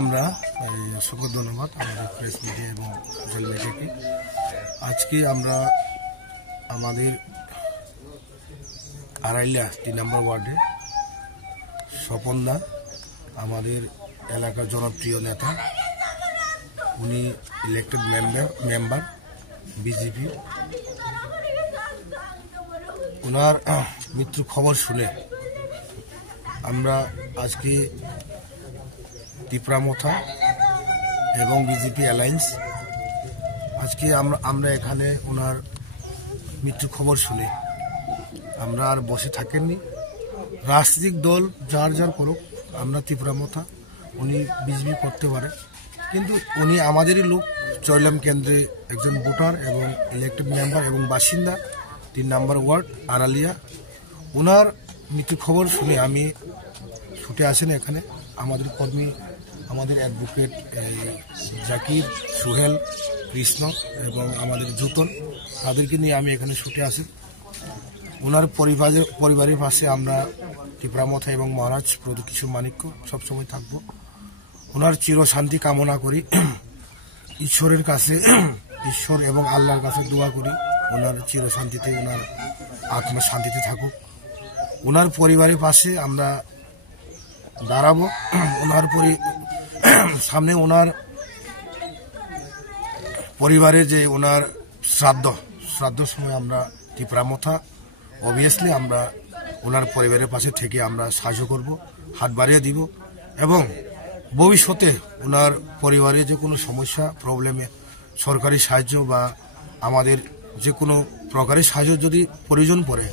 আমরা অসংখ্য ধন্যবাদ আমাদের প্রেস মিডিয়া এবং সোশ্যাল মিডিয়াকে। আজকে আমরা আমাদের আড়াইলা 3 নম্বর ওয়ার্ডে স্বপন দা আমাদের এলাকার জনপ্রিয় নেতা, উনি ইলেক্টেড মেম্বার বিজেপি। ওনার মৃত্যুর খবর শুনে আমরা আজকে টিপরামথা এবং বিজেপি অ্যালায়েন্স আজকে আমরা এখানে ওনার মৃত্যুর খবর শুনে আমরা আর বসে থাকেননি। রাজনৈতিক দল যার যার করুক, আমরা টিপরামথা, উনি বিজেপি করতে পারে, কিন্তু উনি আমাদেরই লোক। চৈলাম কেন্দ্রে একজন ভোটার এবং ইলেক্টেড মেম্বার এবং বাসিন্দা 3 নম্বর ওয়ার্ড আড়ালিয়া। ওনার মৃত্যুর খবর শুনে আমি ছুটে আসেন এখানে। আমাদের কর্মী, আমাদের অ্যাডভোকেট জাকির, সোহেল, কৃষ্ণ এবং আমাদের জুতন, তাদেরকে নিয়ে আমি এখানে ছুটে আসি। ওনার পরিবারের পাশে আমরা টিপরামথা এবং মহারাজ প্রদীপ মানিক্য সবসময় থাকব। ওনার চিরশান্তি কামনা করি, ঈশ্বরের কাছে, ঈশ্বর এবং আল্লাহর কাছে দোয়া করি ওনার চিরশান্তিতে, ওনার আত্মা শান্তিতে থাকুক। ওনার পরিবারের পাশে আমরা দাঁড়াবো। ওনার সামনে ওনার পরিবারে যে ওনার শ্রাদ্ধ সময় আমরা টিপরামথা অবভিয়াসলি আমরা ওনার পরিবারের পাশে থেকে আমরা সাহায্য করব, হাত বাড়িয়ে দিব এবং ভবিষ্যতে ওনার পরিবারে যে কোনো সমস্যা প্রবলেমে সরকারি সাহায্য বা আমাদের যে কোনো প্রকারের সাহায্য যদি প্রয়োজন পড়ে,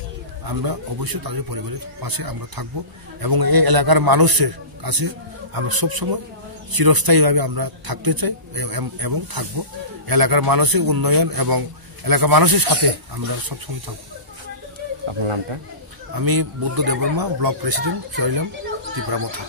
আমরা অবশ্যই তাদের পরিবারের পাশে আমরা থাকব এবং এই এলাকার মানুষের কাছে আমরা সবসময় চিরস্থায়ীভাবে আমরা থাকতে চাই এবং থাকব। এলাকার মানুষের উন্নয়ন এবং এলাকার মানুষের সাথে আমরা সবসময় থাকব। আপনার নামটা? আমি বুদ্ধ দেববর্মা, ব্লক প্রেসিডেন্ট, চৈলাম, টিপরামথা।